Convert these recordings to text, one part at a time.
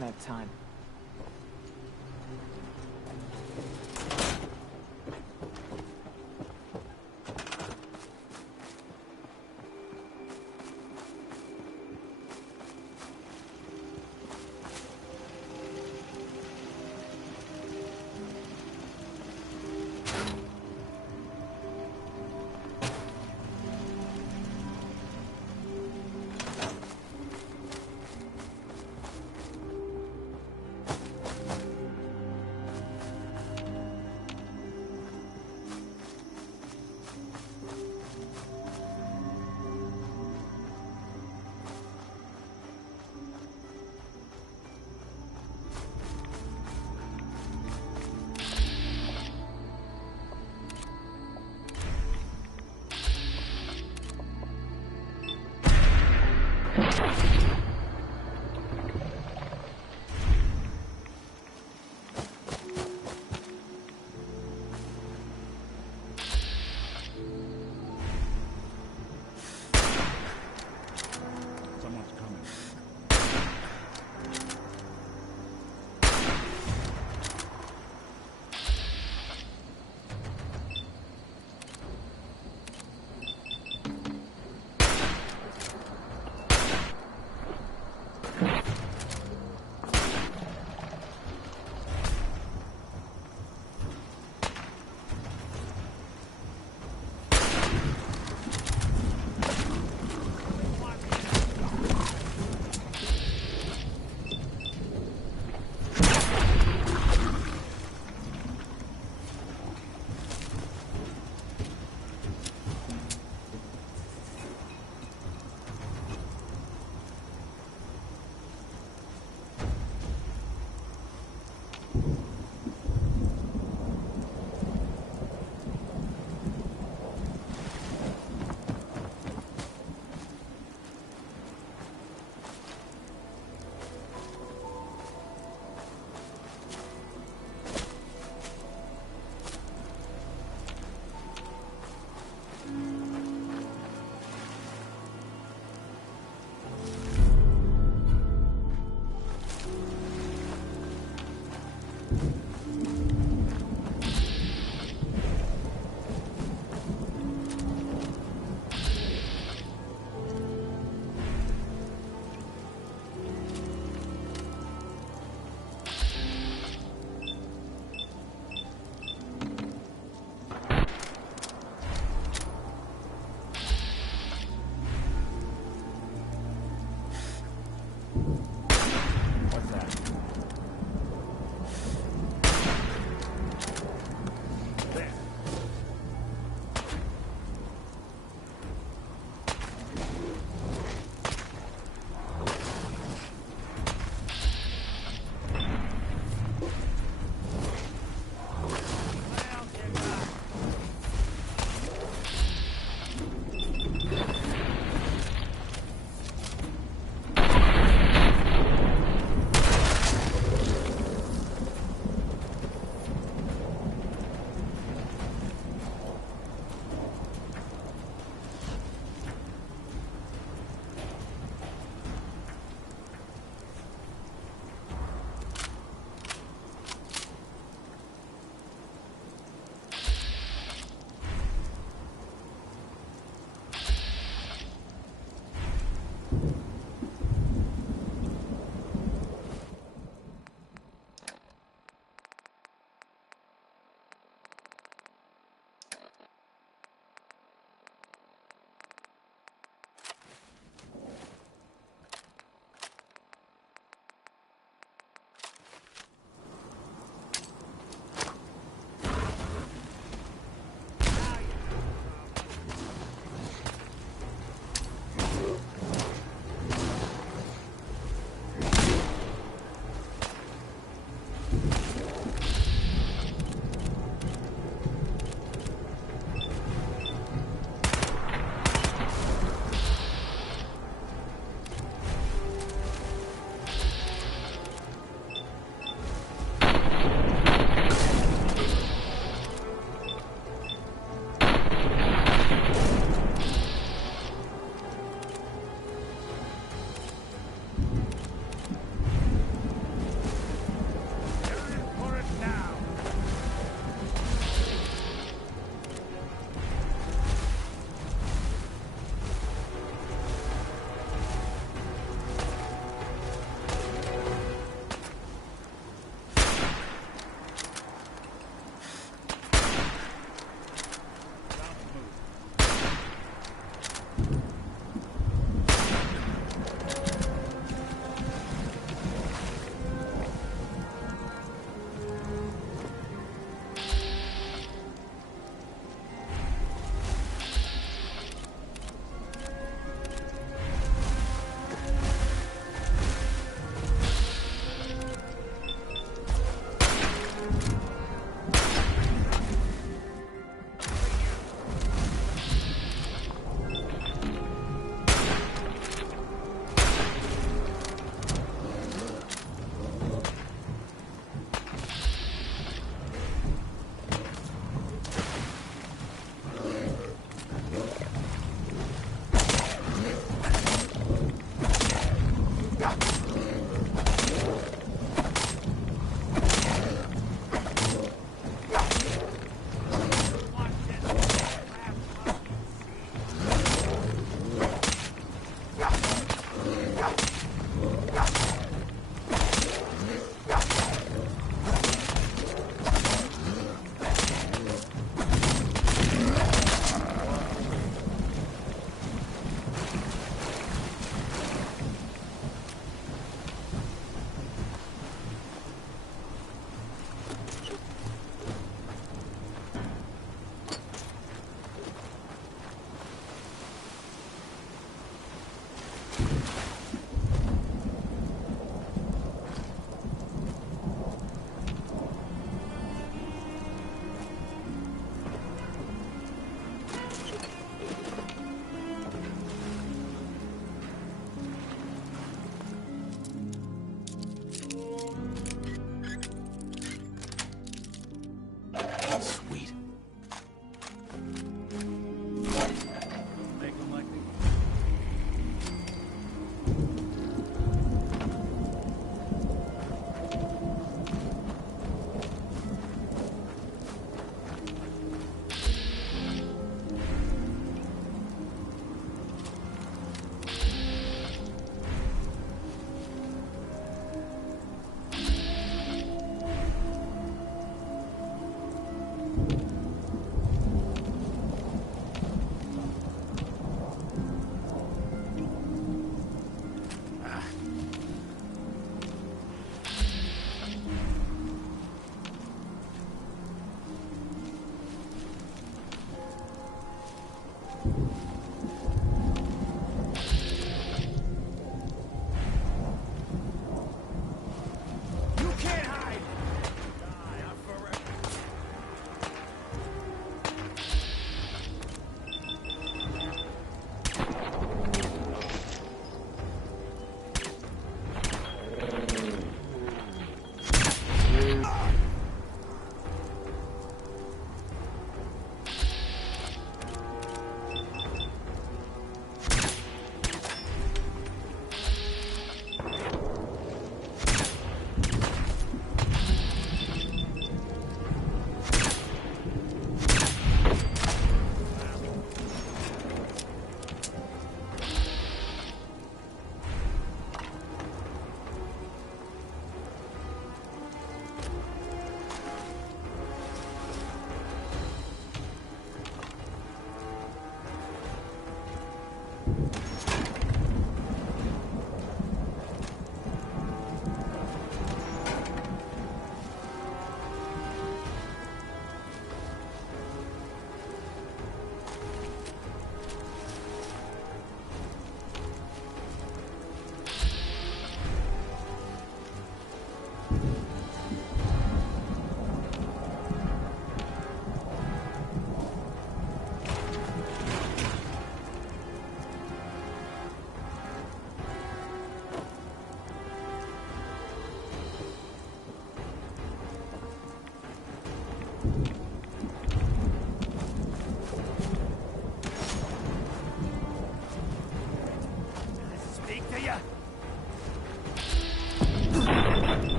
don't have time.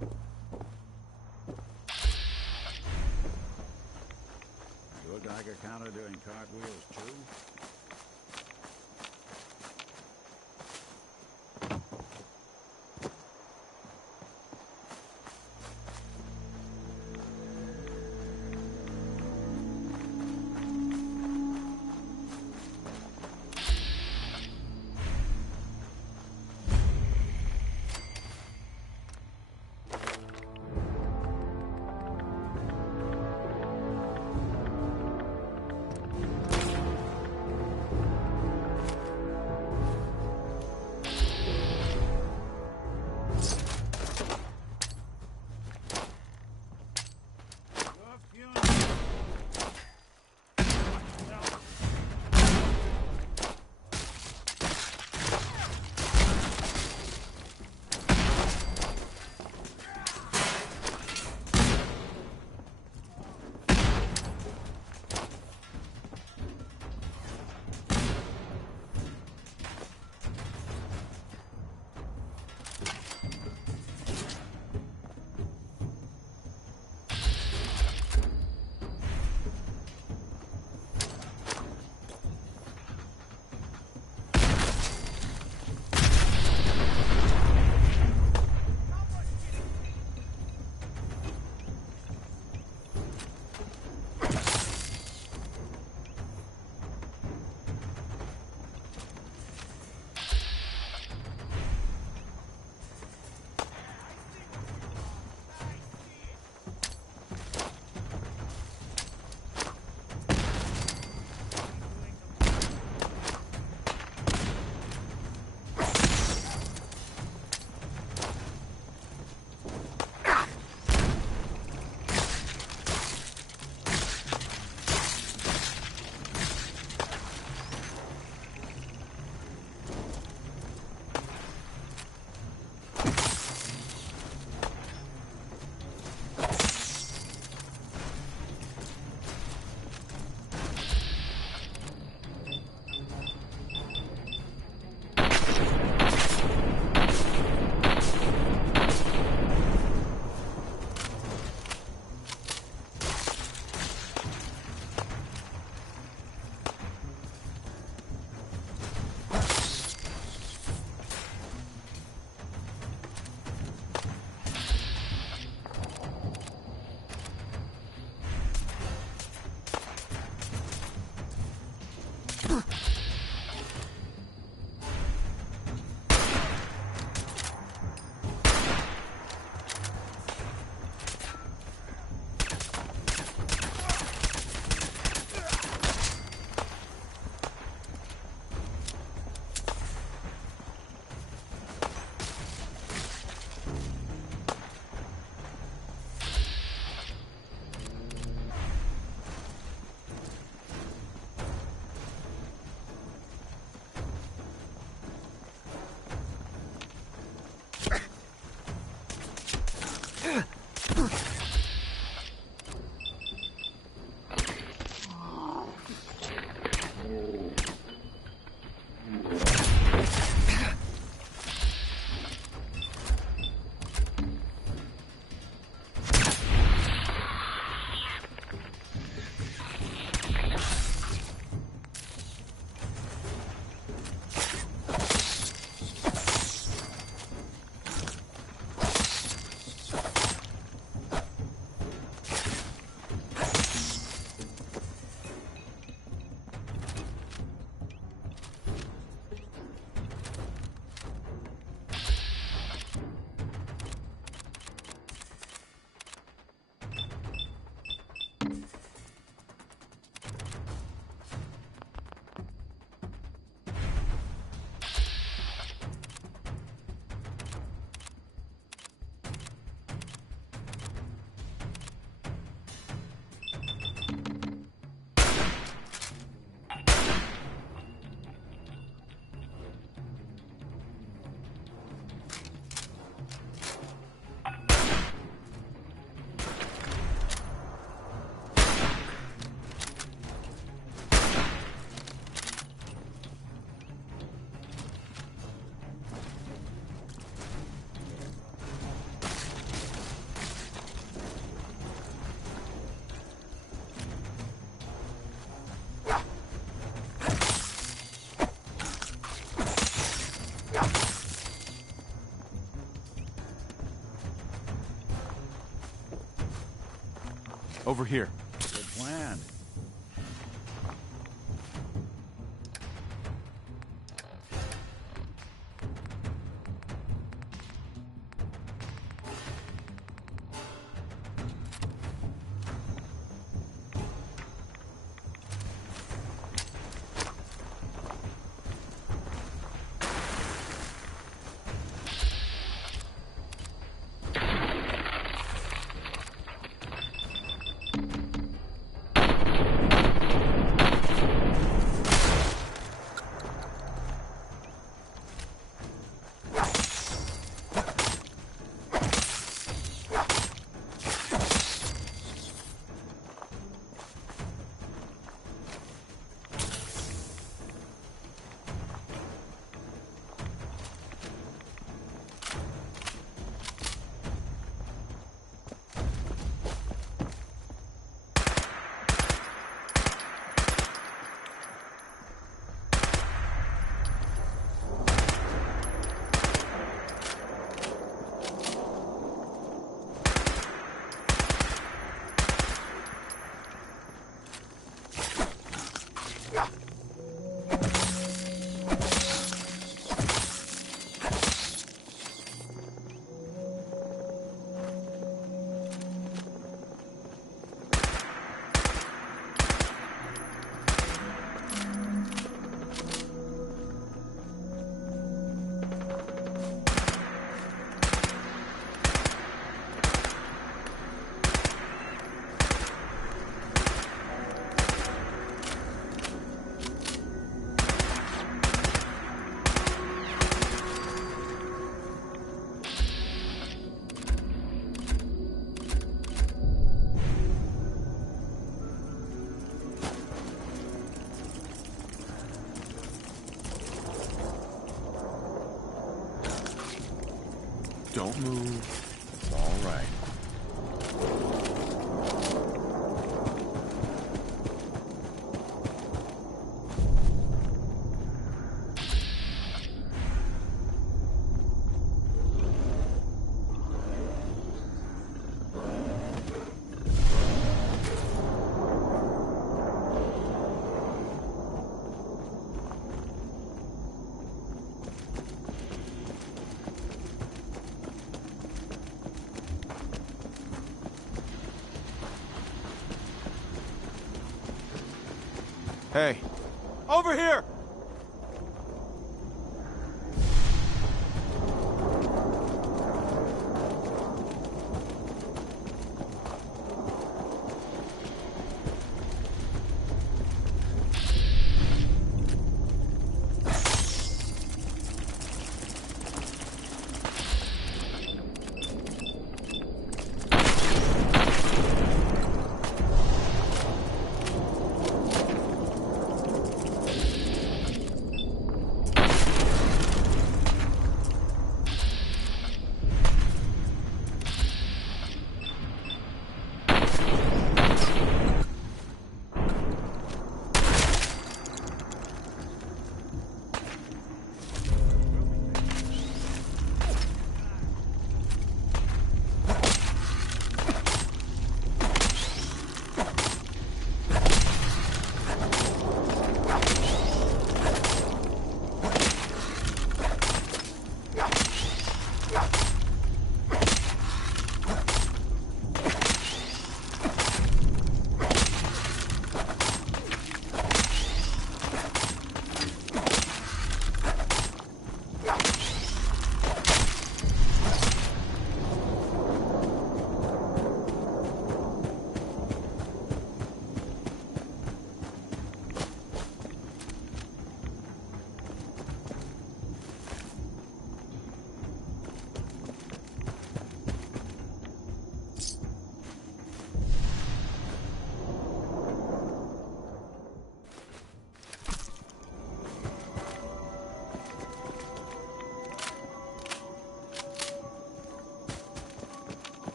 You look like a counter doing cartwheels too. Over here. Good plan. Don't move. It's all right. Hey, over here!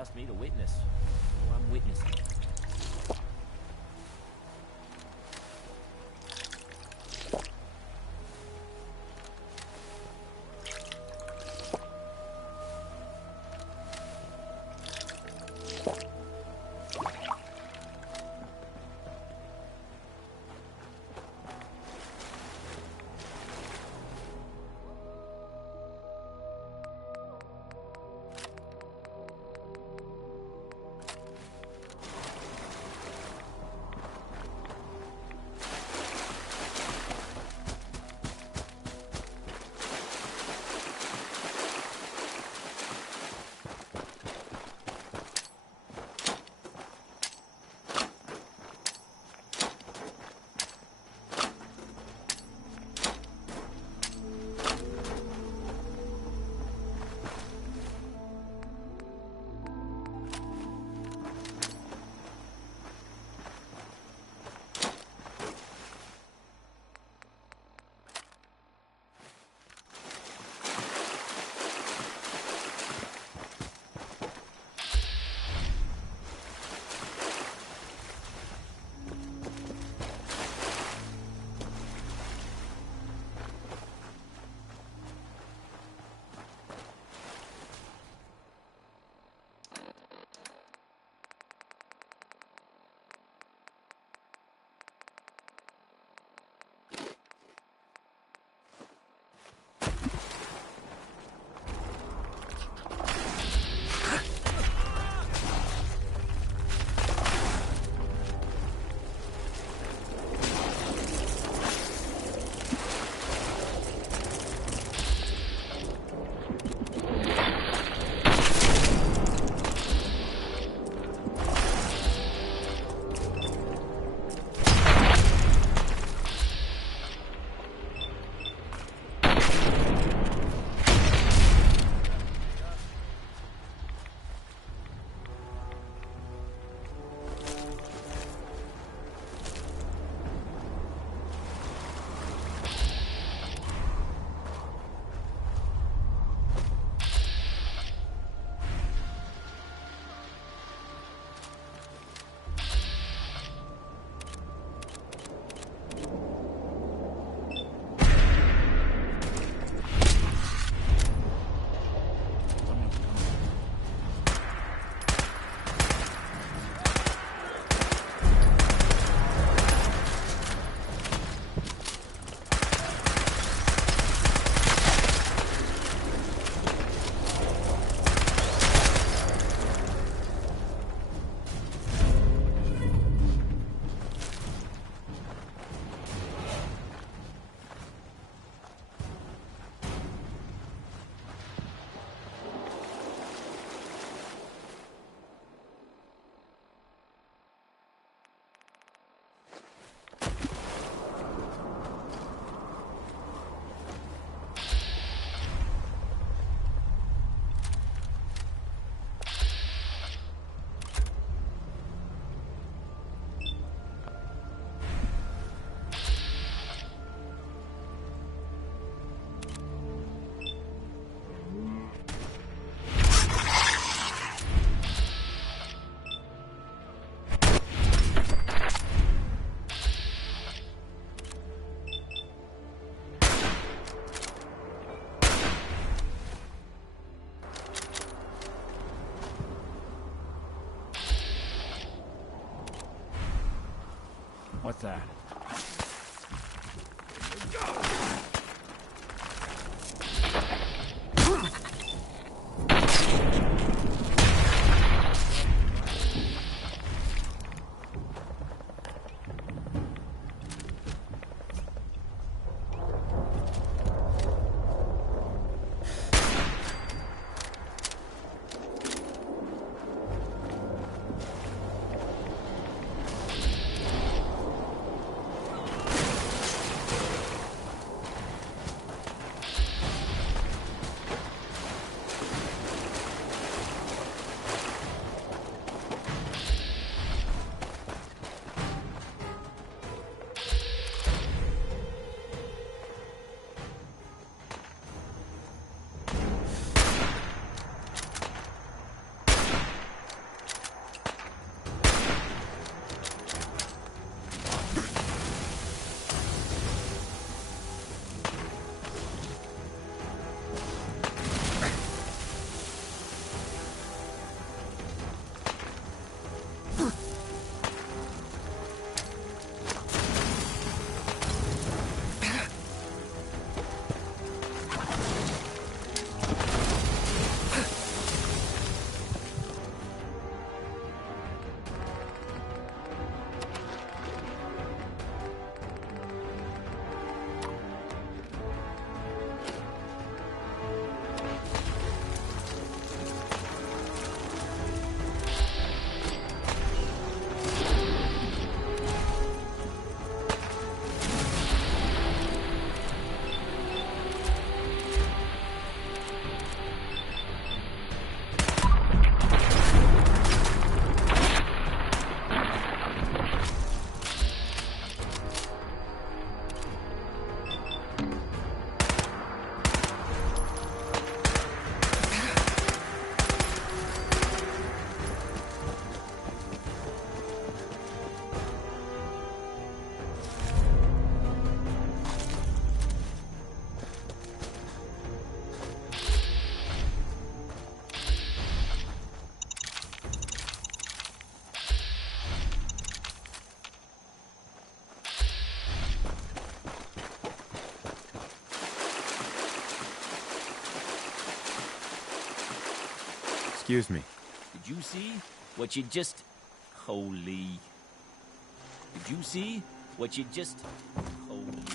asked me to witness. Well, I'm witnessing. What's that? Excuse me. Did you see what you just... Holy... Did you see what you just... Holy...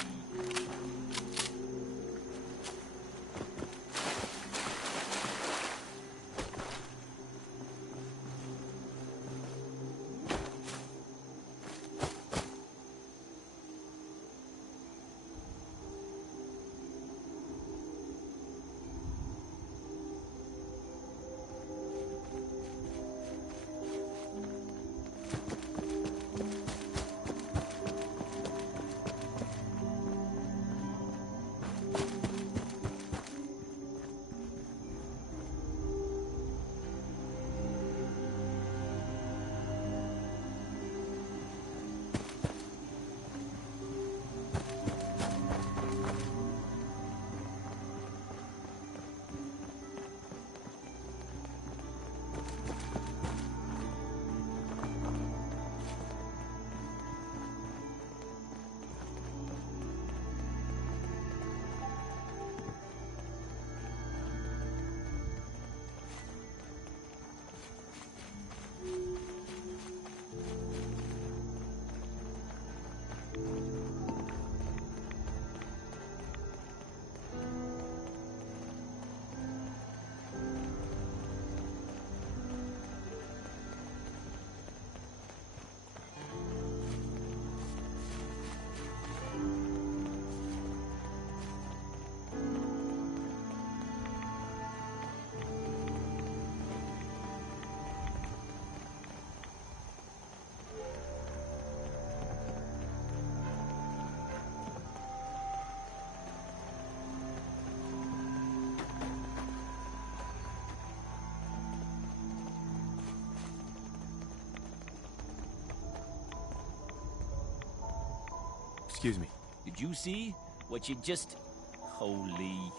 Excuse me. Did you see what you just... Holy...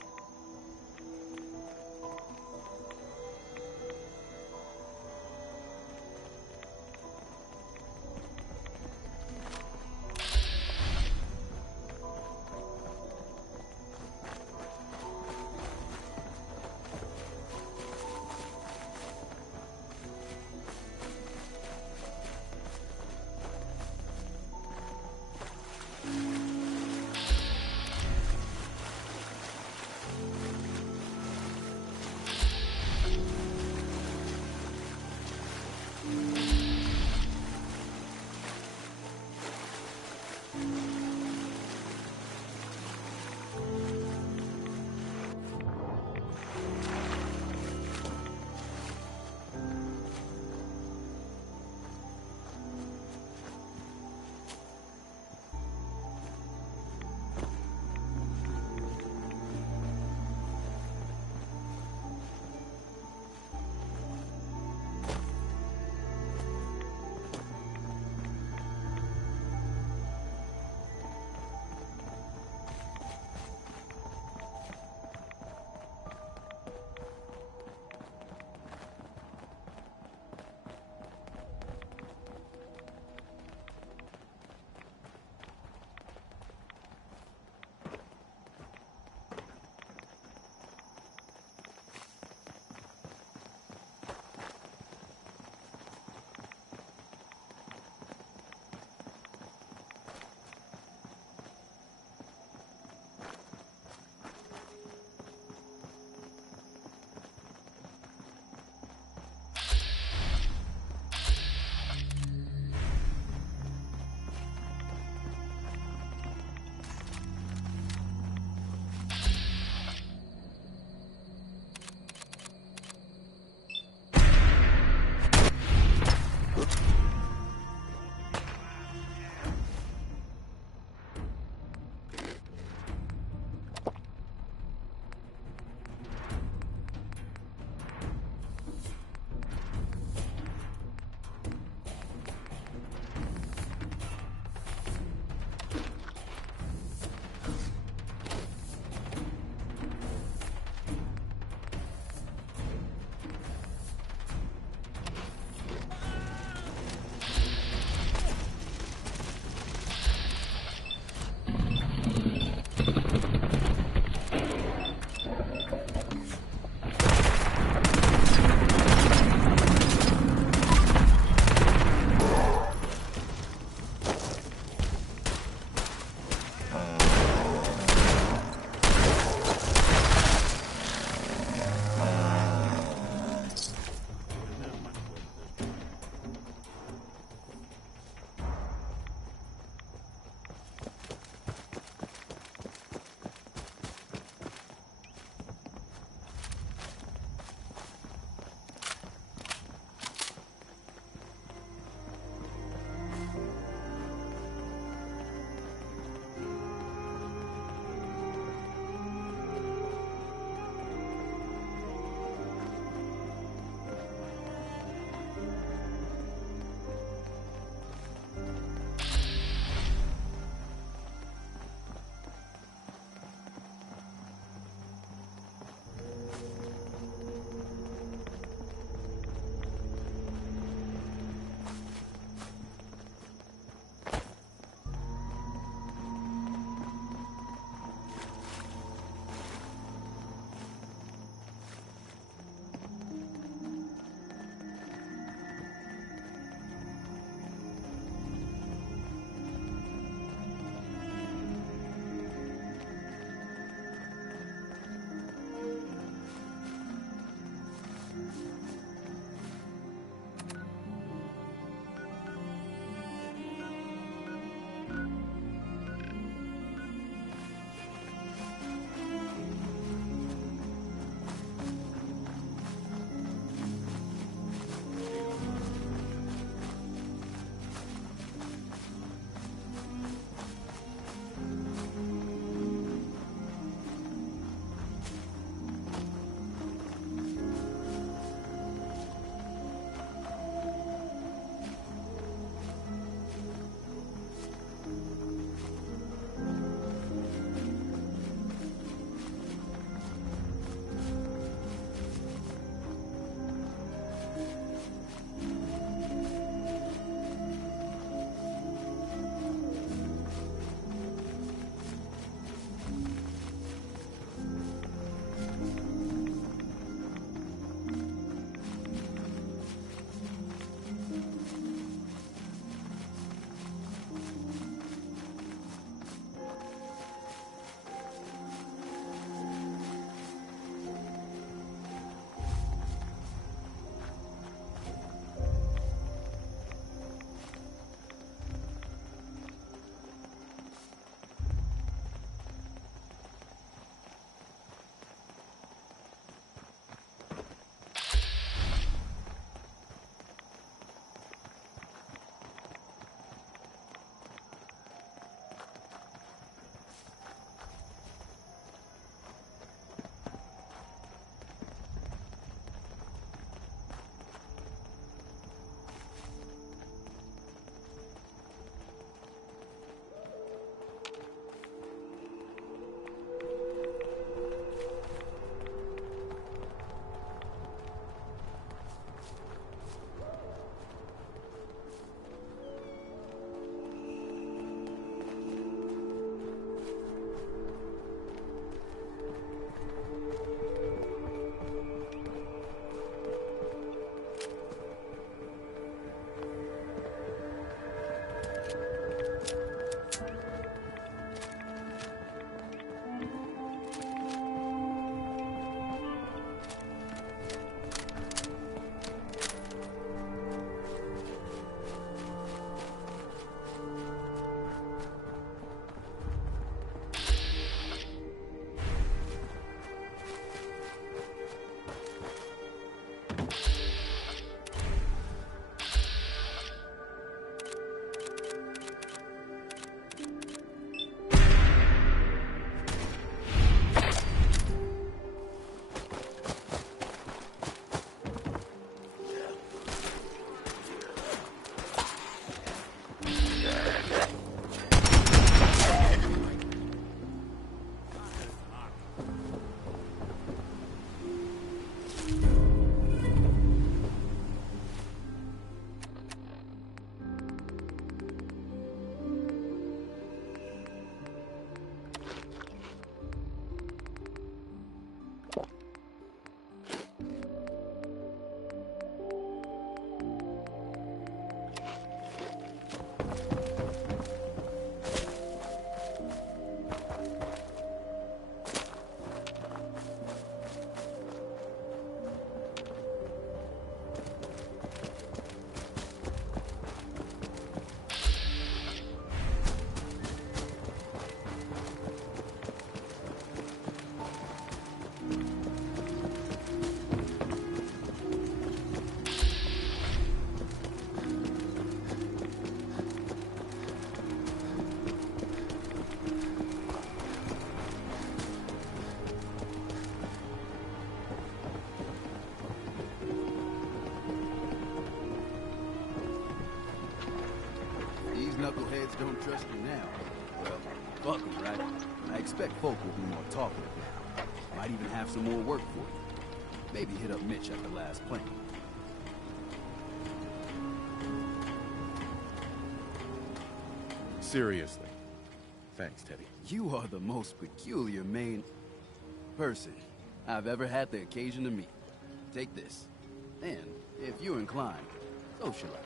knuckleheads don't trust you now. Well, fuck 'em, right? I expect folk will be more talkative now. Might even have some more work for you. Maybe hit up Mitch at the last plank. Seriously. Thanks, Teddy. You are the most peculiar main person I've ever had the occasion to meet. Take this. And, if you're inclined, socialize.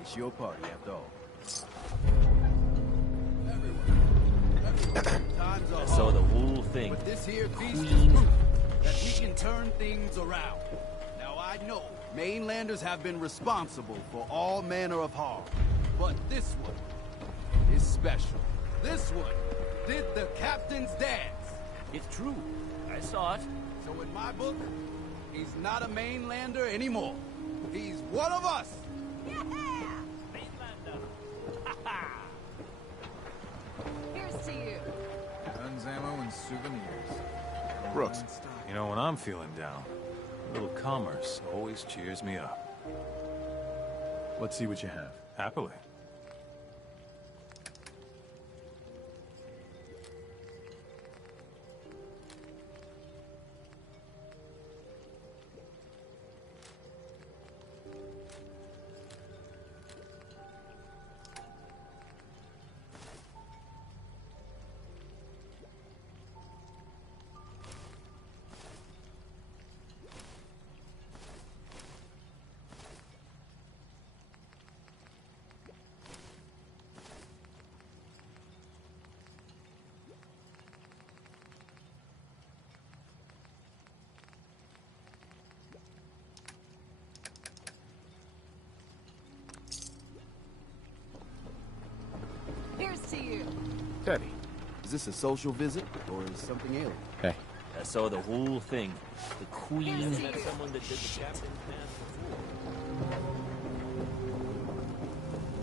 It's your party after all. Times are I saw hard, the whole thing. but this here feast is Queen proof that we can turn things around. Now I know mainlanders have been responsible for all manner of harm, but this one is special. This one did the captain's dance. It's true. I saw it. So in my book, he's not a mainlander anymore. He's one of us. Mainlander. Here's to you. Guns, ammo, and souvenirs. Brooks, you know, when I'm feeling down, a little commerce always cheers me up. Let's see what you have. Happily. Here's to you. Teddy. Is this a social visit, or is something alien? Hey. I saw the whole thing. The Queen Here's to had you. someone that did the captain's dance before.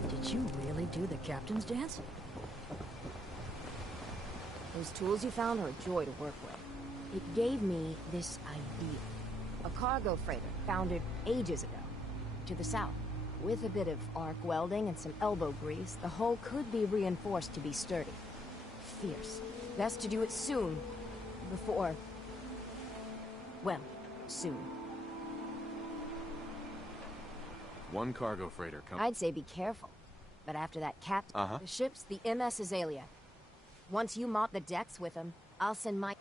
Did you really do the captain's dance? Those tools you found are a joy to work with. It gave me this idea. A cargo freighter founded ages ago, to the south. With a bit of arc welding and some elbow grease, the hull could be reinforced to be sturdy. Fierce. Best to do it soon, before... well, soon. One cargo freighter coming. I'd say be careful. But after that captain, Uh-huh. the ship's the MS Azalea. Once you mop the decks with him, I'll send my...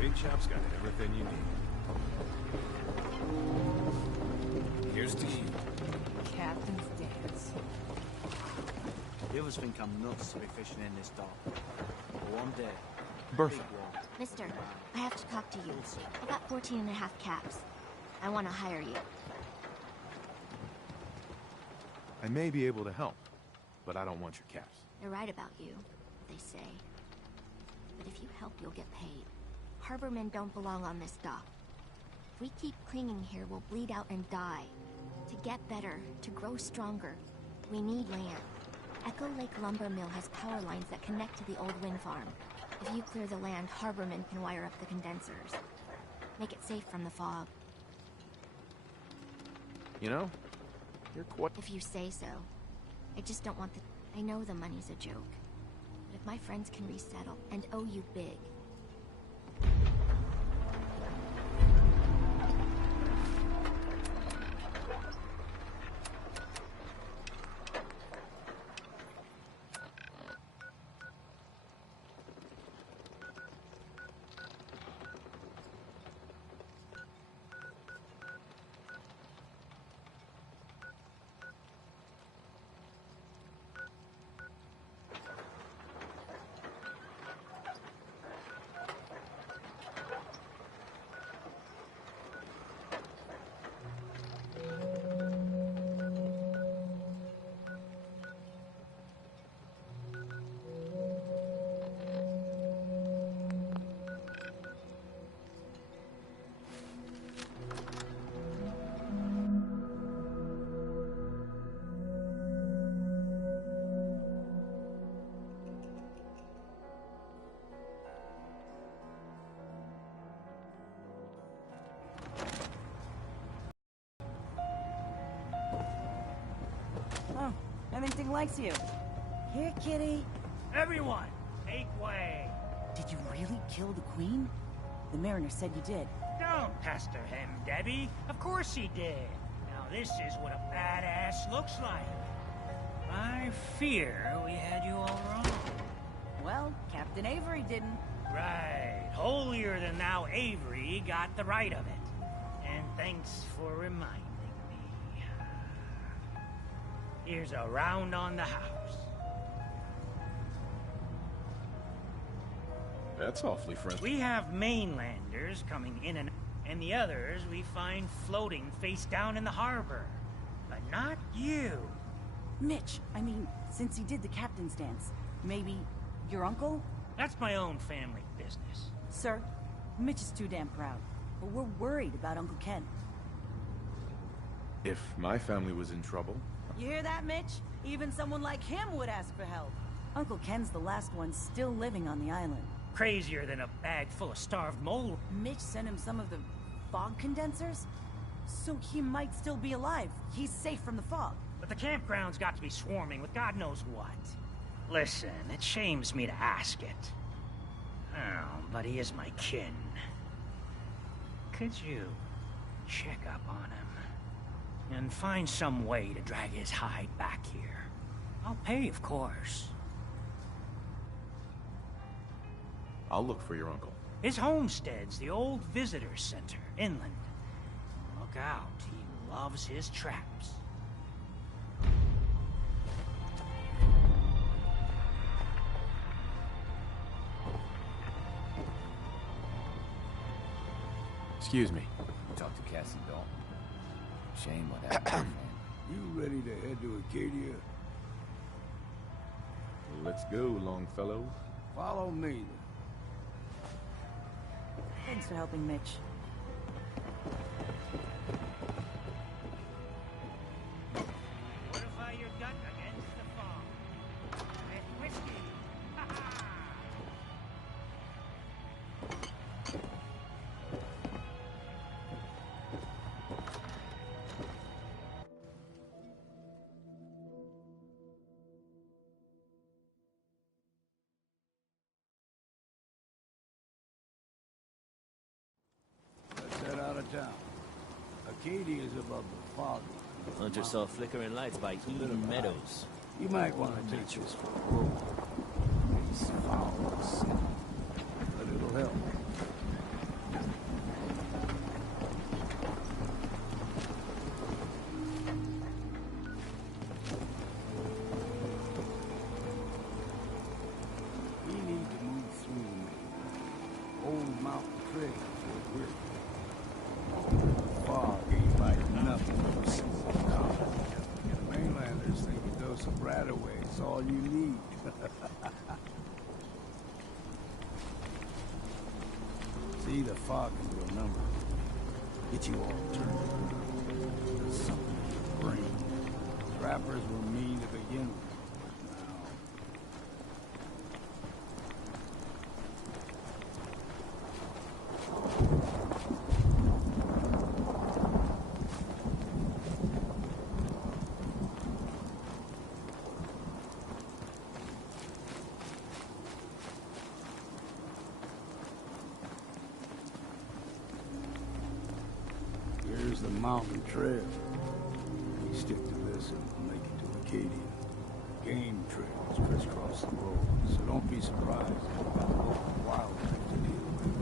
Big chap's got everything you need. Here's to you. Captain's dance. The others think I'm nuts to be fishing in this dock. But one day, Bertha. big one, Mister, I have to talk to you. I got 14 and a half caps. I want to hire you. I may be able to help, but I don't want your caps. They're right about you, they say. But if you help, you'll get paid. Harbormen don't belong on this dock. If we keep clinging here, we'll bleed out and die. To get better, to grow stronger, we need land. Echo Lake Lumber Mill has power lines that connect to the old wind farm. If you clear the land, Harbormen can wire up the condensers. Make it safe from the fog. You know, you're quite... If you say so. I just don't want the... I know the money's a joke. But if my friends can resettle and owe you big... Remington likes you. Here, kitty. Everyone, make way. Did you really kill the queen? The mariner said you did. Don't pester him, Debbie. Of course he did. Now this is what a badass looks like. I fear we had you all wrong. Well, Captain Avery didn't. Right. Holier than thou Avery got the right of it. And thanks for reminding me. Here's a round on the house. That's awfully friendly. We have mainlanders coming in and the others we find floating face down in the harbor. But not you. Mitch, I mean, since he did the captain's dance, maybe your uncle? That's my own family business. Sir, Mitch is too damn proud. But we're worried about Uncle Ken. If my family was in trouble... You hear that, Mitch? Even someone like him would ask for help. Uncle Ken's the last one still living on the island. Crazier than a bag full of starved mole. Mitch sent him some of the fog condensers? So he might still be alive. He's safe from the fog. But the campground's got to be swarming with God knows what. Listen, it shames me to ask it. Oh, but he is my kin. Could you check up on him? And find some way to drag his hide back here. I'll pay, of course. I'll look for your uncle. His homestead's the old visitor center, inland. Look out, he loves his traps. Excuse me. Talk to Cassie Dalton. Shame what happened. You ready to head to Acadia? Let's go, Longfellow. Follow me. Thanks for helping Mitch. Fortify your gut against the fog. With whiskey. Let's head out of town. Acadia is above the fog line. Hunter saw flickering lights by Eden Meadows. You might want to take this for a roll. These fowls, but it'll help. We need to move through the main old mountain trail where we're. Fog ain't like nothing we've seen common. Mainlanders think a dose of Bradaway is all you need. See, the fog can do a number. Get you all turned. There's something in your brain. Trappers were mean to begin with. Here's the mountain trail. We stick to this and we'll make it to Acadia. Game trails crisscross the road, so don't be surprised if we've got local wildlife to deal with.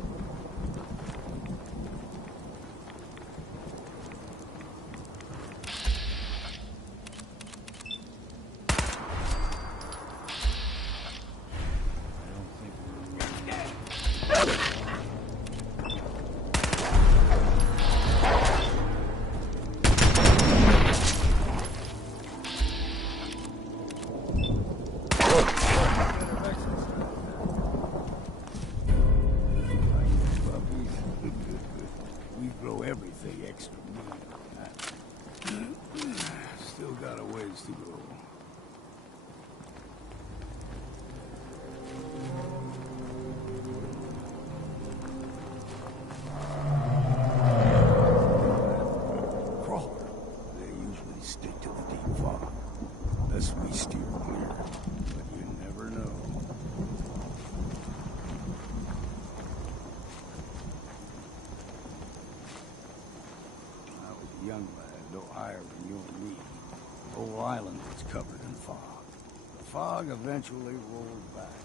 We grow everything extra mean. Still got a ways to go. Crawler. They usually stick to the deep fog. Unless we young lad, no higher than you and me. The whole island was covered in fog. The fog eventually rolled back.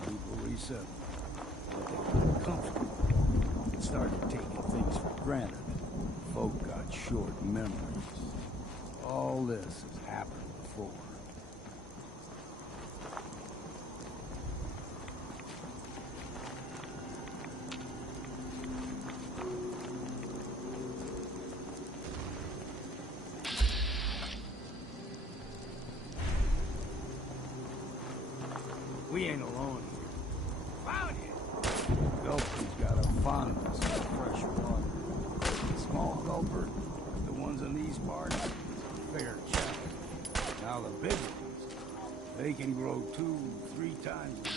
People resettled. But they got comfortable and started taking things for granted. Folk got short memories. All this has happened before. We ain't alone here. Found it! Gulper's got a fondness for fresh water. Small gulper, like the ones in these parts, is a fair challenge. Now the big ones, they can grow 2-3 times.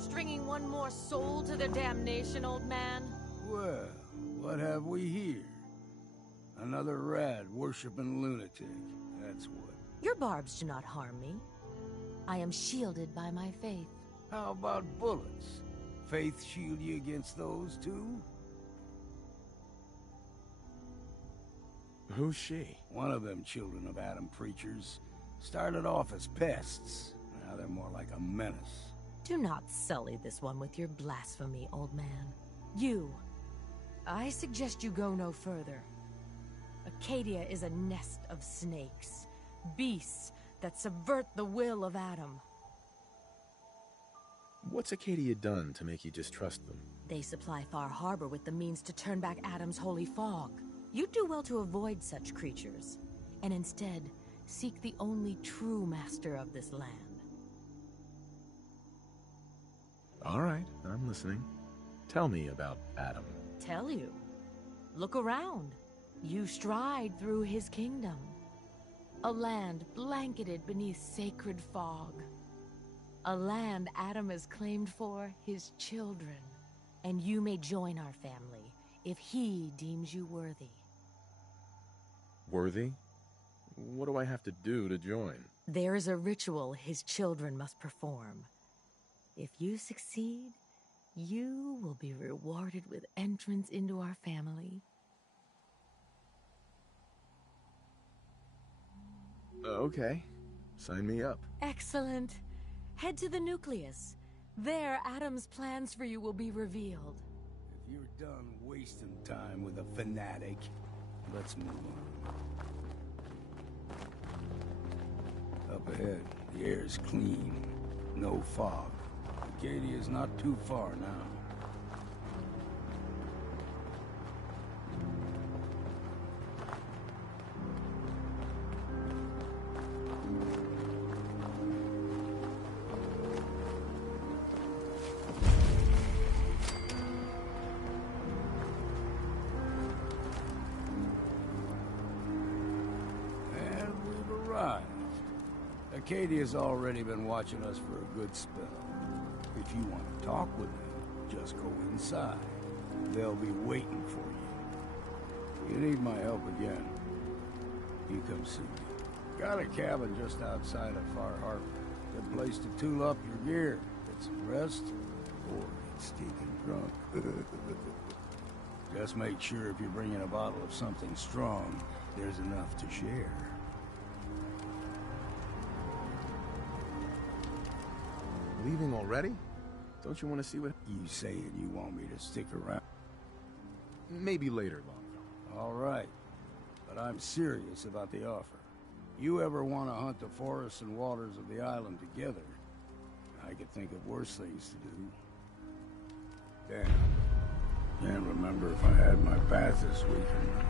Stringing one more soul to their damnation, old man? Well, what have we here? Another rad-worshipping lunatic, that's what. Your barbs do not harm me. I am shielded by my faith. How about bullets? Faith shield you against those, too? Who's she? One of them children of Adam preachers. Started off as pests. Now they're more like a menace. Do not sully this one with your blasphemy, old man. You. I suggest you go no further. Acadia is a nest of snakes. Beasts that subvert the will of Adam. What's Acadia done to make you distrust them? They supply Far Harbor with the means to turn back Adam's holy fog. You'd do well to avoid such creatures, and instead seek the only true master of this land. All right, I'm listening. Tell me about Adam. Tell you? Look around. You stride through his kingdom. A land blanketed beneath sacred fog. A land Adam has claimed for his children. And you may join our family if he deems you worthy. Worthy? What do I have to do to join? There is a ritual his children must perform. If you succeed, you will be rewarded with entrance into our family. Okay. Sign me up. Excellent. Head to the nucleus. There, Adam's plans for you will be revealed. If you're done wasting time with a fanatic, let's move on. Up ahead, the air's clean. no fog. Acadia's not too far now. Acadia's already been watching us for a good spell. If you want to talk with them, just go inside. They'll be waiting for you. You need my help again, you come see me. Got a cabin just outside of Far Harbor. Good place to tool up your gear, get some rest, or get stinking drunk. Just make sure if you're bringing a bottle of something strong, there's enough to share. Leaving already? Don't you want to see what... You saying you want me to stick around? Maybe later, Longfellow. All right. But I'm serious about the offer. You ever want to hunt the forests and waters of the island together, I could think of worse things to do. Damn. Can't remember if I had my bath this weekend.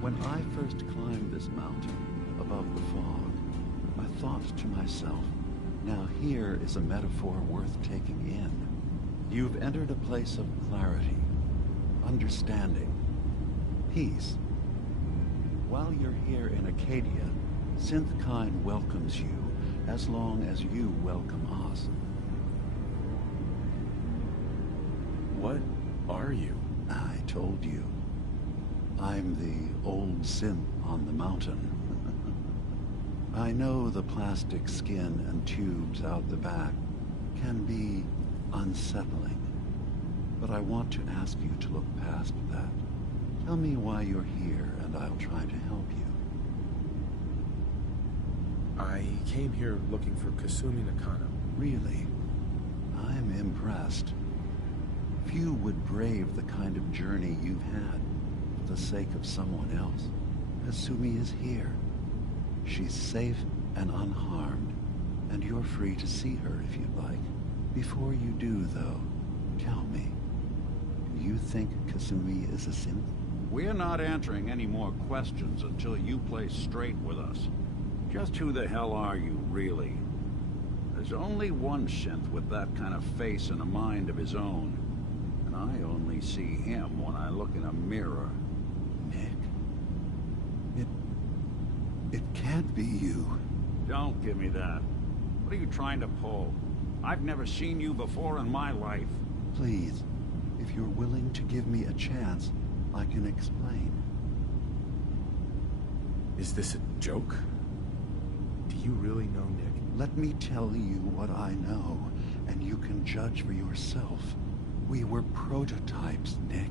When I first climbed this mountain above the fog, I thought to myself, now here is a metaphor worth taking in. You've entered a place of clarity, understanding, peace. While you're here in Acadia, Synthkind welcomes you as long as you welcome us. What are you? I told you. I'm the old synth on the mountain. I know the plastic skin and tubes out the back can be unsettling, but I want to ask you to look past that. Tell me why you're here, and I'll try to help you. I came here looking for Kasumi Nakano. Really? I'm impressed. Few would brave the kind of journey you've had for the sake of someone else. Kasumi is here. She's safe and unharmed, and you're free to see her if you'd like. Before you do, though, tell me, do you think Kasumi is a synth? We're not answering any more questions until you play straight with us. Just who the hell are you, really? There's only one synth with that kind of face and a mind of his own. And I only see him when I look in a mirror. Nick. It can't be you. Don't give me that. What are you trying to pull? I've never seen you before in my life. Please, if you're willing to give me a chance, I can explain. Is this a joke? Do you really know Nick? Let me tell you what I know, and you can judge for yourself. We were prototypes, Nick.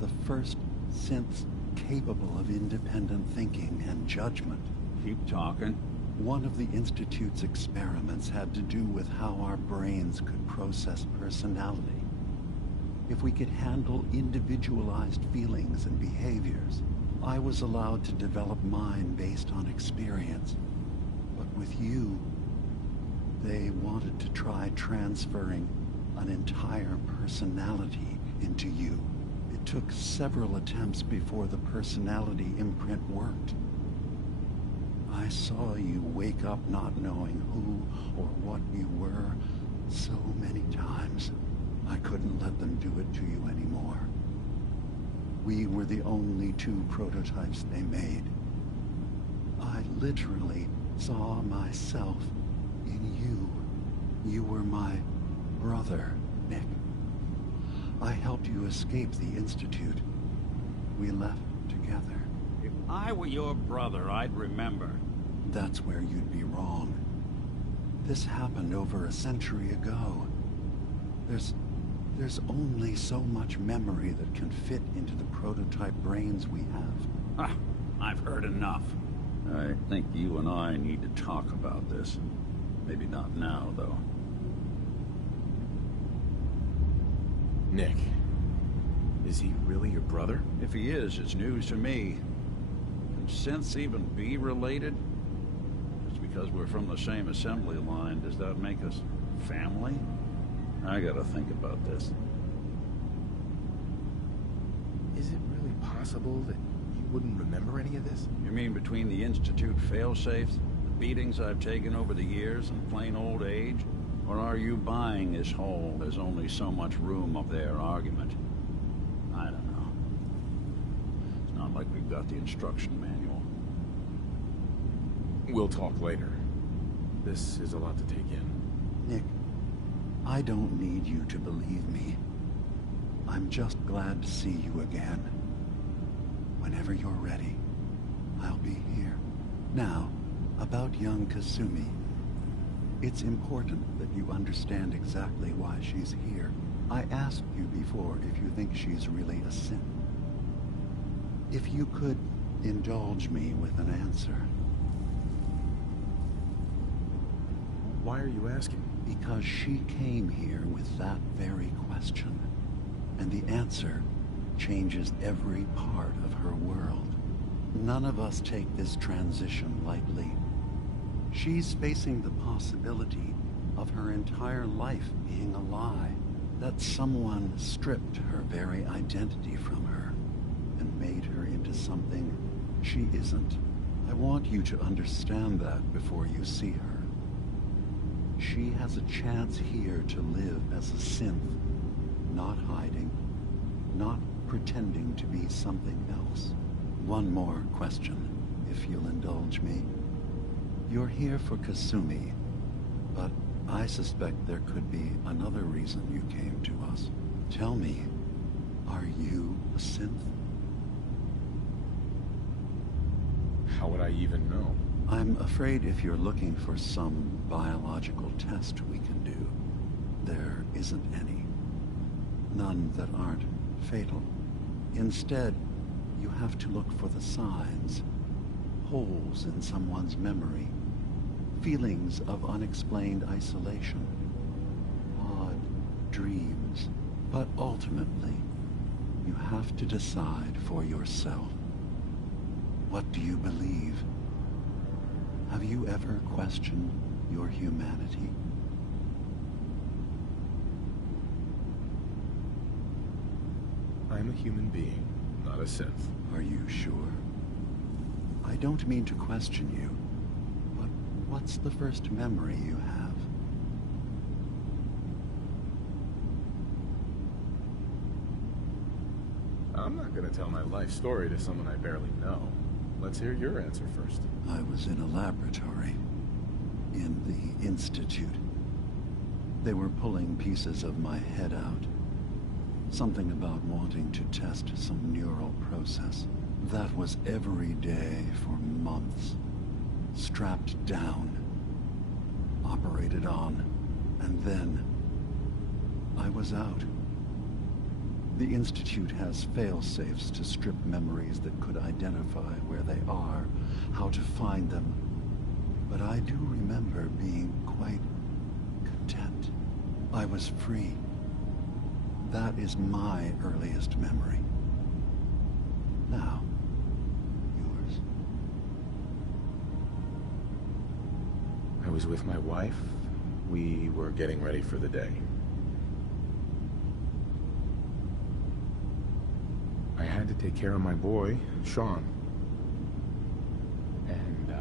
The first synths capable of independent thinking and judgment. Keep talking. One of the Institute's experiments had to do with how our brains could process personality. If we could handle individualized feelings and behaviors, I was allowed to develop mine based on experience. But with you, they wanted to try transferring an entire personality into you. It took several attempts before the personality imprint worked. I saw you wake up not knowing who or what you were so many times. I couldn't let them do it to you anymore. We were the only two prototypes they made. I literally saw myself in you. You were my brother, Nick. I helped you escape the Institute. we left together. If I were your brother, I'd remember. That's where you'd be wrong. This happened over a century ago. There's only so much memory that can fit into the prototype brains we have. I've heard enough. I think you and I need to talk about this. Maybe not now, though. Nick, is he really your brother? If he is, it's news to me. Can synths even be related? Just because we're from the same assembly line, does that make us family? I gotta think about this. Is it really possible that you wouldn't remember any of this? You mean between the Institute failsafes, the beatings I've taken over the years, and plain old age? Or are you buying this whole "there's only so much room up there" argument? I don't know. It's not like we've got the instruction manual. We'll talk later. This is a lot to take in. Nick, I don't need you to believe me. I'm just glad to see you again. Whenever you're ready, I'll be here. Now, about young Kasumi. It's important that you understand exactly why she's here. I asked you before if you think she's really a synth. If you could indulge me with an answer. Why are you asking? Because she came here with that very question. And the answer changes every part of her world. None of us take this transition lightly. She's facing the possibility of her entire life being a lie. That someone stripped her very identity from her and made her into something she isn't. I want you to understand that before you see her. She has a chance here to live as a synth, not hiding, not pretending to be something else. One more question, if you'll indulge me. You're here for Kasumi, but I suspect there could be another reason you came to us. Tell me, are you a synth? How would I even know? I'm afraid if you're looking for some biological test we can do, there isn't any. None that aren't fatal. Instead, you have to look for the signs. Holes in someone's memory. Feelings of unexplained isolation. Odd dreams. But ultimately, you have to decide for yourself. What do you believe? Have you ever questioned your humanity? I'm a human being, not a synth. Are you sure? I don't mean to question you, but what's the first memory you have? I'm not gonna tell my life story to someone I barely know. Let's hear your answer first. I was in a laboratory. In the Institute. They were pulling pieces of my head out. Something about wanting to test some neural process. That was every day for months. Strapped down. Operated on. And then I was out. The Institute has fail-safes to strip memories that could identify where they are, how to find them. But I do remember being quite content. I was free. That is my earliest memory. Now, yours. I was with my wife. We were getting ready for the day. I had to take care of my boy, Sean. And,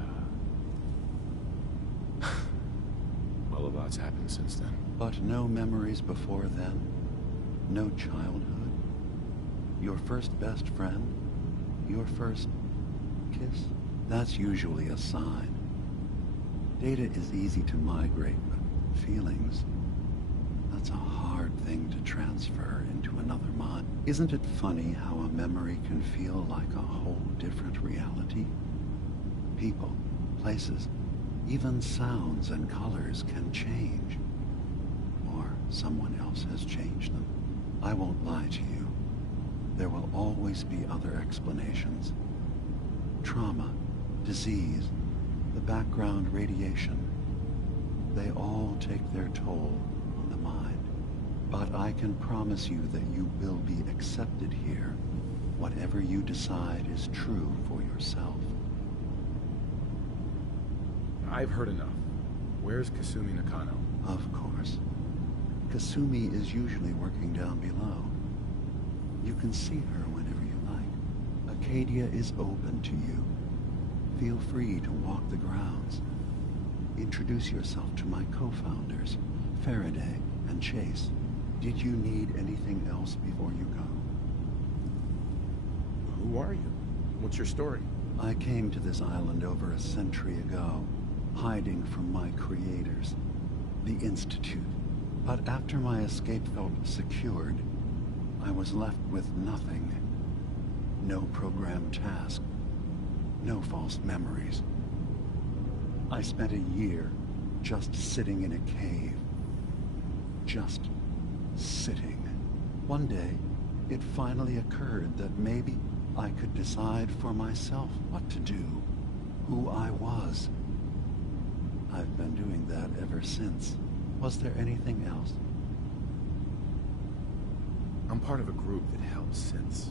well, a lot's happened since then. But no memories before then? No childhood? Your first best friend? Your first kiss? That's usually a sign. Data is easy to migrate, but feelings... That's a hard thing to transfer into another mind. Isn't it funny how a memory can feel like a whole different reality? People, places, even sounds and colors can change. Or someone else has changed them. I won't lie to you. There will always be other explanations. Trauma, disease, the background radiation. They all take their toll on the mind. But I can promise you that you will be accepted here. Whatever you decide is true for yourself. I've heard enough. Where's Kasumi Nakano? Of course. Kasumi is usually working down below. You can see her whenever you like. Acadia is open to you. Feel free to walk the grounds. Introduce yourself to my co-founders, Faraday and Chase. Did you need anything else before you go? Who are you? What's your story? I came to this island over a century ago, hiding from my creators, the Institute. But after my escape felt secured, I was left with nothing. No programmed task. No false memories. I spent a year just sitting in a cave. Just sitting. One day, it finally occurred that maybe I could decide for myself what to do, who I was. I've been doing that ever since. Was there anything else? I'm part of a group that helps since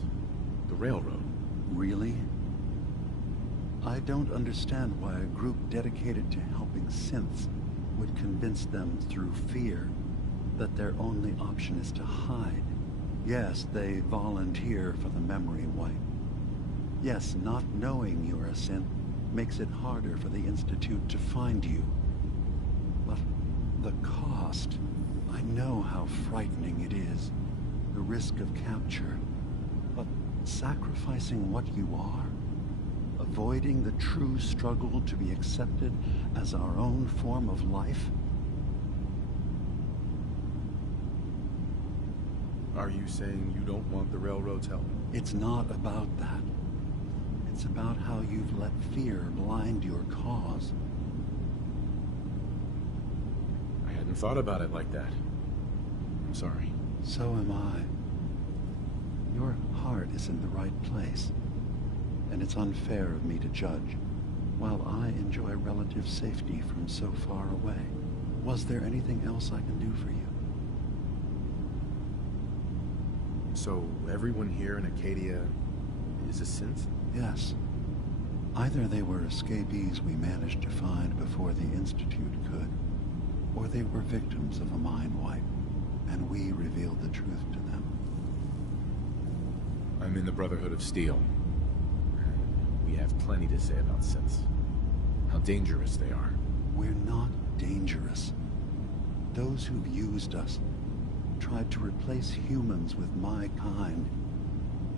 the railroad. Really? I don't understand why a group dedicated to helping synths would convince them through fear that their only option is to hide. Yes, they volunteer for the memory wipe. Yes, not knowing you're a synth makes it harder for the Institute to find you. But the cost, I know how frightening it is. The risk of capture. But sacrificing what you are, avoiding the true struggle to be accepted as our own form of life? Are you saying you don't want the railroad's help? It's not about that. It's about how you've let fear blind your cause. I hadn't thought about it like that. I'm sorry. So am I. Your heart is in the right place, and it's unfair of me to judge, while I enjoy relative safety from so far away. Was there anything else I can do for you? So everyone here in Acadia is a synth? Yes. Either they were escapees we managed to find before the Institute could, or they were victims of a mind wipe, and we revealed the truth to them. I'm in the Brotherhood of Steel. We have plenty to say about synths. How dangerous they are. We're not dangerous. Those who've used us, tried to replace humans with my kind,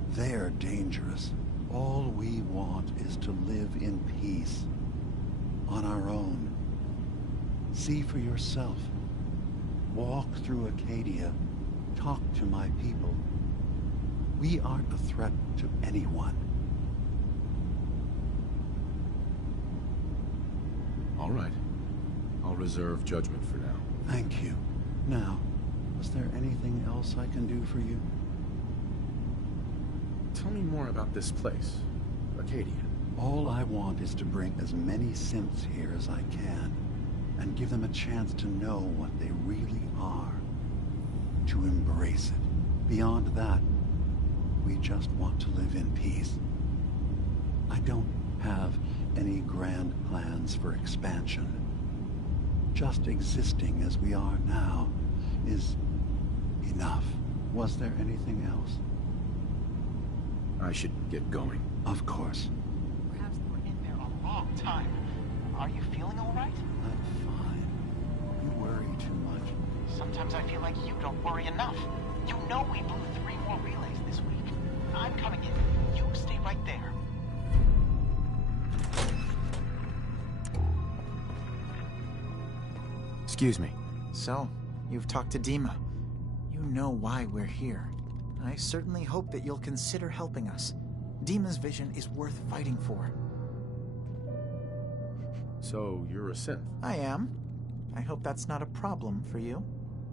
they're dangerous. All we want is to live in peace. On our own. See for yourself. Walk through Acadia. Talk to my people. We aren't a threat to anyone. All right. I'll reserve judgment for now. Thank you. Now, was there anything else I can do for you? Tell me more about this place, Acadia. All I want is to bring as many synths here as I can, and give them a chance to know what they really are. To embrace it. Beyond that, we just want to live in peace. I don't have any grand plans for expansion. Just existing as we are now is enough. Was there anything else? I should get going. Of course. Perhaps we're in there a long time. Are you feeling all right? I'm fine. You worry too much. Sometimes I feel like you don't worry enough. You know we blew 3 more relays this week. I'm coming in. You stay right there. Excuse me. So, you've talked to Dima. You know why we're here. I certainly hope that you'll consider helping us. Dima's vision is worth fighting for. So, you're a synth? I am. I hope that's not a problem for you.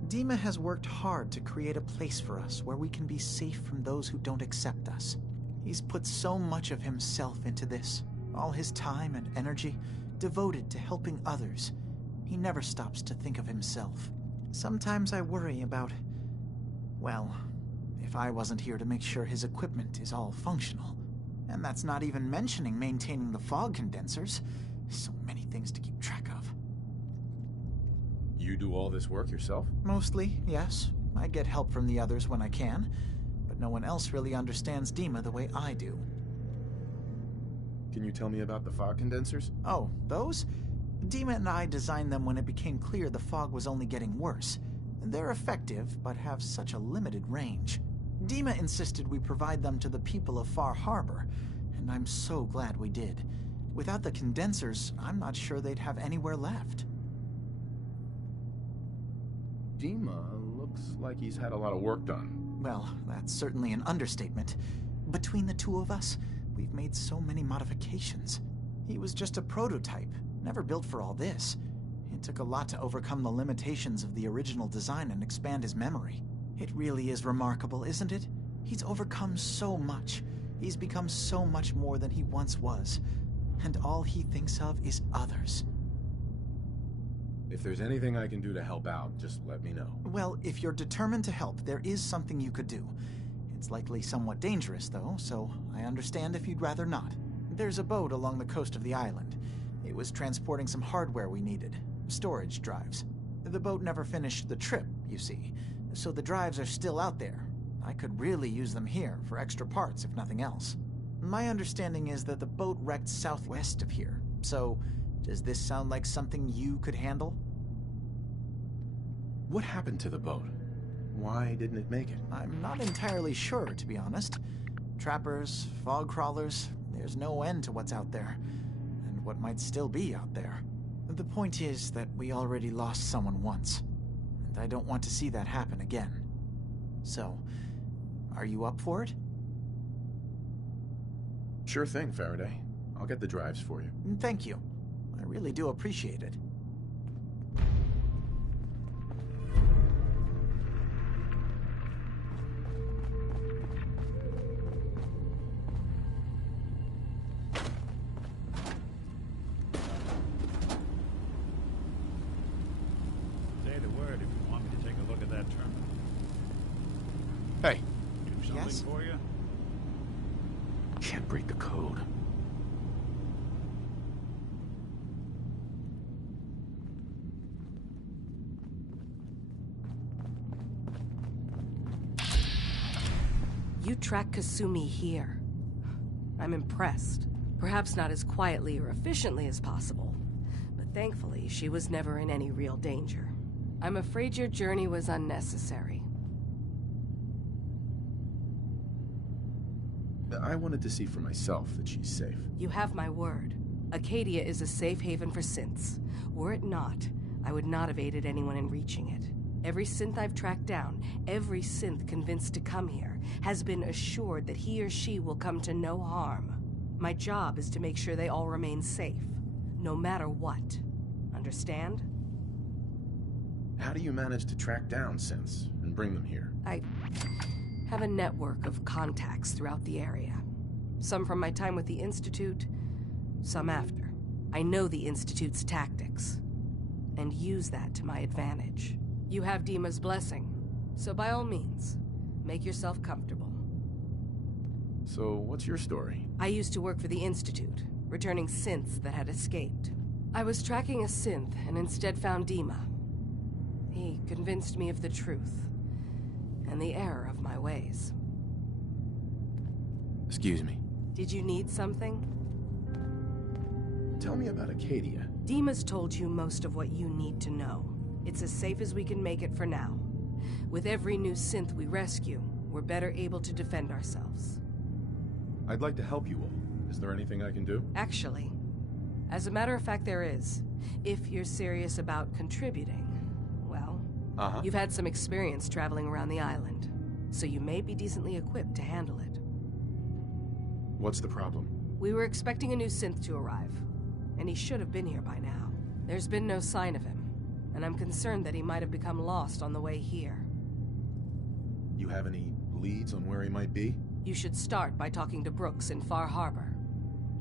Dima has worked hard to create a place for us where we can be safe from those who don't accept us. He's put so much of himself into this, all his time and energy devoted to helping others. He never stops to think of himself. Sometimes I worry about, well, if I wasn't here to make sure his equipment is all functional. And that's not even mentioning maintaining the fog condensers. So many things to keep track of. You do all this work yourself? Mostly, yes. I get help from the others when I can, but no one else really understands Dima the way I do. Can you tell me about the fog condensers? Oh, those? Dima and I designed them when it became clear the fog was only getting worse. They're effective, but have such a limited range. Dima insisted we provide them to the people of Far Harbor, and I'm so glad we did. Without the condensers, I'm not sure they'd have anywhere left. Dima looks like he's had a lot of work done. Well, that's certainly an understatement. Between the two of us, we've made so many modifications. He was just a prototype, never built for all this. It took a lot to overcome the limitations of the original design and expand his memory. It really is remarkable, isn't it? He's overcome so much. He's become so much more than he once was. And all he thinks of is others. If there's anything I can do to help out, just let me know. Well, if you're determined to help, there is something you could do. It's likely somewhat dangerous, though, so I understand if you'd rather not. There's a boat along the coast of the island. It was transporting some hardware we needed. Storage drives. The boat never finished the trip, you see, so the drives are still out there. I could really use them here for extra parts, if nothing else. My understanding is that the boat wrecked southwest of here, so does this sound like something you could handle? What happened to the boat? Why didn't it make it? I'm not entirely sure, to be honest. Trappers, fog crawlers, there's no end to what's out there, and what might still be out there. The point is that we already lost someone once, and I don't want to see that happen again. So, are you up for it? Sure thing, Faraday. I'll get the drives for you. Thank you. I really do appreciate it. Say the word if you want me to take a look at that terminal. Hey. Do something Yes? for you? Can't break the code. You track Kasumi here. I'm impressed. Perhaps not as quietly or efficiently as possible, but thankfully she was never in any real danger. I'm afraid your journey was unnecessary. I wanted to see for myself that she's safe. You have my word. Acadia is a safe haven for synths. Were it not, I would not have aided anyone in reaching it. Every synth I've tracked down, every synth convinced to come here, has been assured that he or she will come to no harm. My job is to make sure they all remain safe, no matter what. Understand? How do you manage to track down synths and bring them here? I have a network of contacts throughout the area. Some from my time with the Institute, some after. I know the Institute's tactics, and use that to my advantage. You have Dima's blessing, so by all means, make yourself comfortable. So, what's your story? I used to work for the Institute, returning synths that had escaped. I was tracking a synth and instead found Dima. He convinced me of the truth and the error of my ways. Excuse me. Did you need something? Tell me about Acadia. Dima's told you most of what you need to know. It's as safe as we can make it for now. With every new synth we rescue, we're better able to defend ourselves. I'd like to help you all. Is there anything I can do? Actually, as a matter of fact, there is. If you're serious about contributing, well, Uh-huh. You've had some experience traveling around the island, so you may be decently equipped to handle it. What's the problem? We were expecting a new synth to arrive, and he should have been here by now. There's been no sign of him, and I'm concerned that he might have become lost on the way here. You have any leads on where he might be? You should start by talking to Brooks in Far Harbor.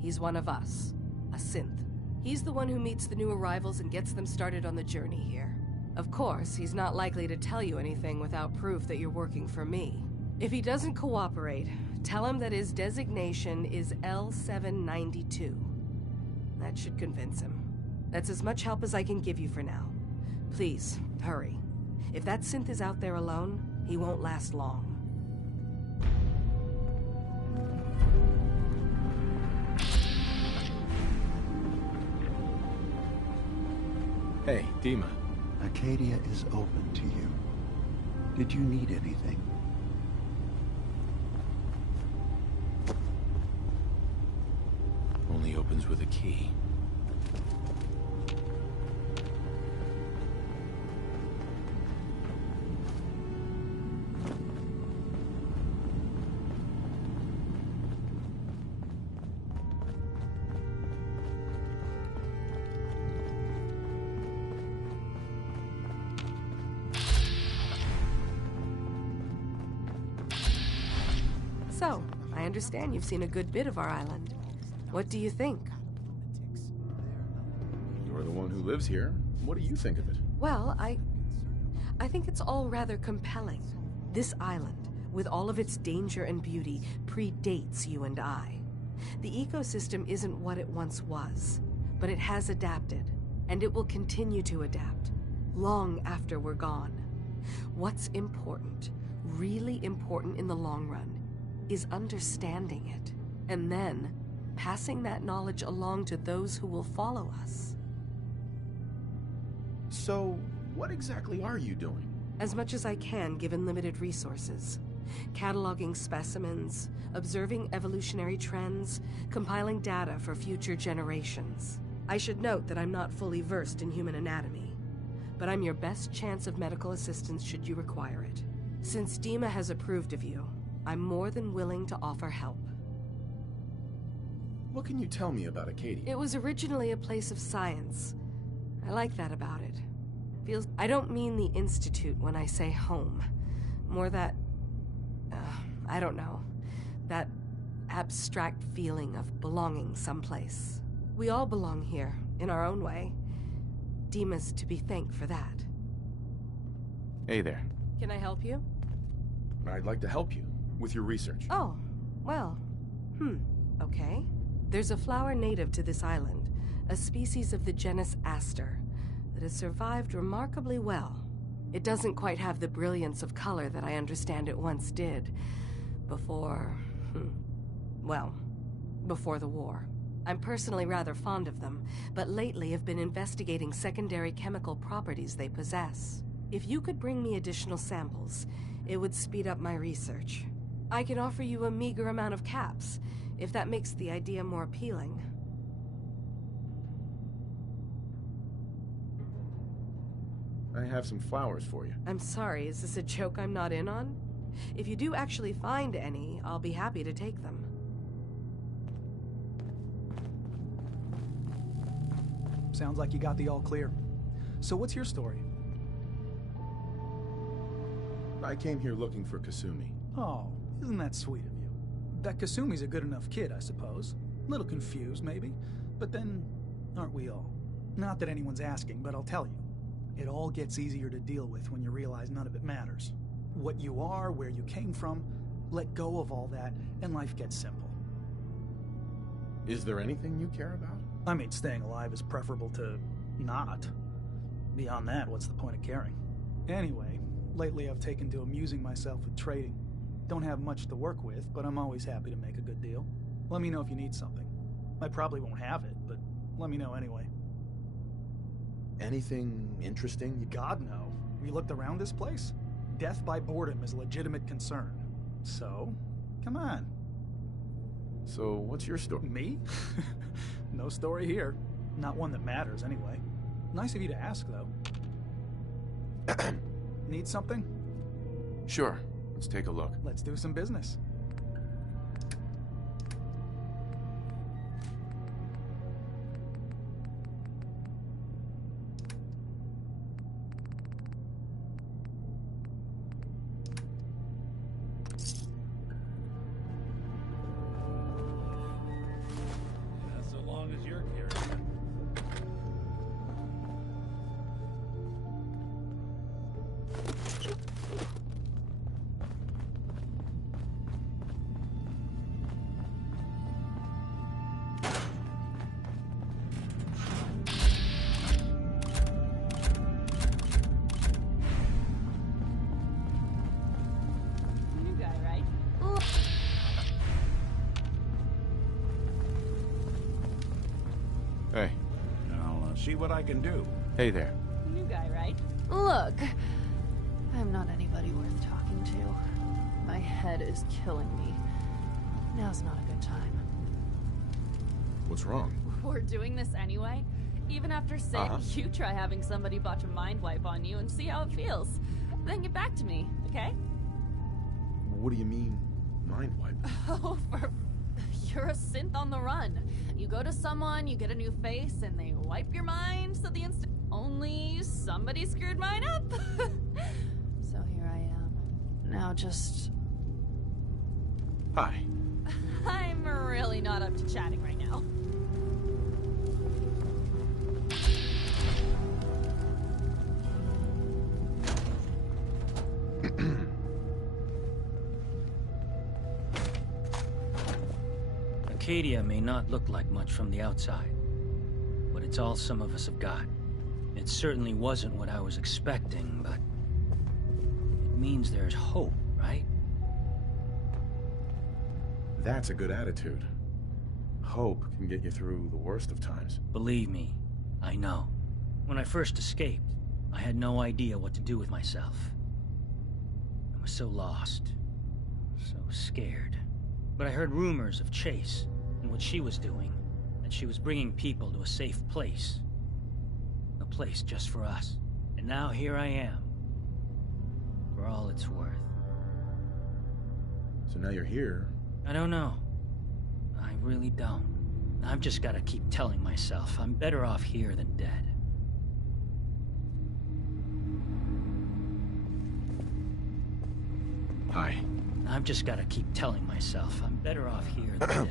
He's one of us, a synth. He's the one who meets the new arrivals and gets them started on the journey here. Of course, he's not likely to tell you anything without proof that you're working for me. If he doesn't cooperate, tell him that his designation is L792. That should convince him. That's as much help as I can give you for now. Please, hurry. If that synth is out there alone, he won't last long. Hey, Dima. Acadia is open to you. Did you need anything? Only opens with a key. So, I understand you've seen a good bit of our island. What do you think? You're the one who lives here. What do you think of it? Well, I think it's all rather compelling. This island, with all of its danger and beauty, predates you and I. The ecosystem isn't what it once was, but it has adapted, and it will continue to adapt, long after we're gone. What's important, really important in the long run, is understanding it, and then passing that knowledge along to those who will follow us. So, what exactly are you doing? As much as I can, given limited resources. Cataloging specimens, observing evolutionary trends, compiling data for future generations. I should note that I'm not fully versed in human anatomy, but I'm your best chance of medical assistance should you require it. Since Dima has approved of you, I'm more than willing to offer help. What can you tell me about Acadia? It was originally a place of science. I like that about it. I don't mean the Institute when I say home. More that, I don't know, that abstract feeling of belonging someplace. We all belong here, in our own way. Dima's to be thanked for that. Hey there. Can I help you? I'd like to help you with your research. Oh, well, okay. There's a flower native to this island, a species of the genus Aster, that has survived remarkably well. It doesn't quite have the brilliance of color that I understand it once did, before the war. I'm personally rather fond of them, but lately have been investigating secondary chemical properties they possess. If you could bring me additional samples, it would speed up my research. I can offer you a meager amount of caps, if that makes the idea more appealing. I have some flowers for you. I'm sorry, is this a joke I'm not in on? If you do actually find any, I'll be happy to take them. Sounds like you got the all clear. So what's your story? I came here looking for Kasumi. Oh, isn't that sweet of you? That Kasumi's a good enough kid, I suppose. A little confused, maybe. But then, aren't we all? Not that anyone's asking, but I'll tell you. It all gets easier to deal with when you realize none of it matters. What you are, where you came from, let go of all that, and life gets simple. Is there anything you care about? I mean, staying alive is preferable to not. Beyond that, what's the point of caring? Anyway, lately I've taken to amusing myself with trading. Don't have much to work with, but I'm always happy to make a good deal. Let me know if you need something. I probably won't have it, but let me know anyway. Anything interesting? God, no. Have you looked around this place? Death by boredom is a legitimate concern. So, come on. So, what's your story? Me? No story here. Not one that matters, anyway. Nice of you to ask, though. Need something? Sure. Let's take a look. Let's do some business. Not so long as you're carrying it. New guy, right? Hey. I'll see what I can do. Hey there. New guy, right? Look, I'm not anybody worth talking to. My head is killing me. Now's not a good time. What's wrong? We're doing this anyway? Even after saying you try having somebody botch a mind wipe on you and see how it feels. Then get back to me, okay? What do you mean, mind wipe? Oh, you're a synth on the run. You go to someone, you get a new face, and they wipe your mind so the instant only somebody screwed mine up. So here I am. Now just... Hi. I'm really not up to chatting right now. Acadia may not look like much from the outside, but it's all some of us have got. It certainly wasn't what I was expecting, but it means there's hope, right? That's a good attitude. Hope can get you through the worst of times. Believe me, I know. When I first escaped, I had no idea what to do with myself. I was so lost, so scared. But I heard rumors of Chase and what she was doing, that she was bringing people to a safe place. A place just for us. And now here I am, for all it's worth. So now you're here. I don't know. I really don't. I've just got to keep telling myself I'm better off here than dead. Hi. I've just got to keep telling myself I'm better off here than dead.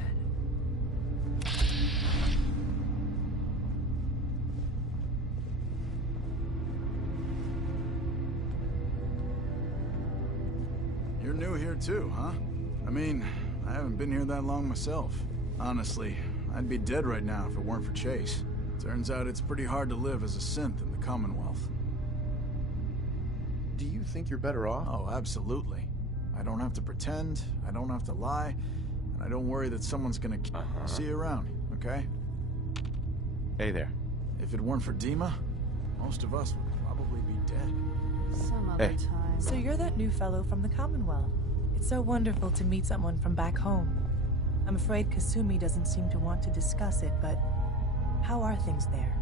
You're new here too, huh? I mean, I haven't been here that long myself. Honestly, I'd be dead right now if it weren't for Chase. Turns out it's pretty hard to live as a synth in the Commonwealth. Do you think you're better off? Oh, absolutely. I don't have to pretend, I don't have to lie, and I don't worry that someone's gonna see you around, okay? Hey there. If it weren't for Dima, most of us would probably be dead. Some other Hey. time. So you're that new fellow from the Commonwealth. It's so wonderful to meet someone from back home. I'm afraid Kasumi doesn't seem to want to discuss it, but how are things there?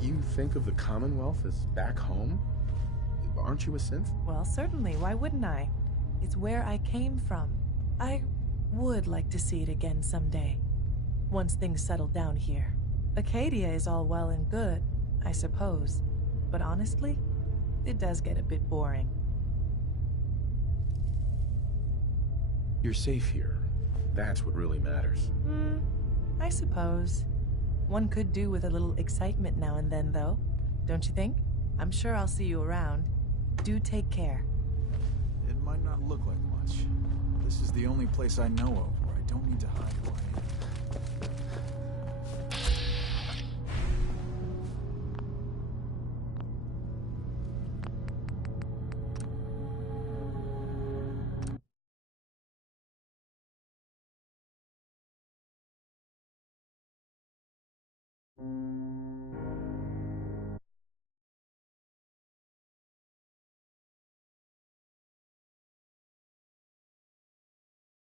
You think of the Commonwealth as back home? Aren't you a synth? Well, certainly. Why wouldn't I? It's where I came from. I would like to see it again someday, once things settle down here. Acadia is all well and good, I suppose, but honestly, it does get a bit boring. You're safe here. That's what really matters. I suppose. One could do with a little excitement now and then, though. Don't you think? I'm sure I'll see you around. Do take care. It might not look like much. This is the only place I know of where I don't need to hide who I am.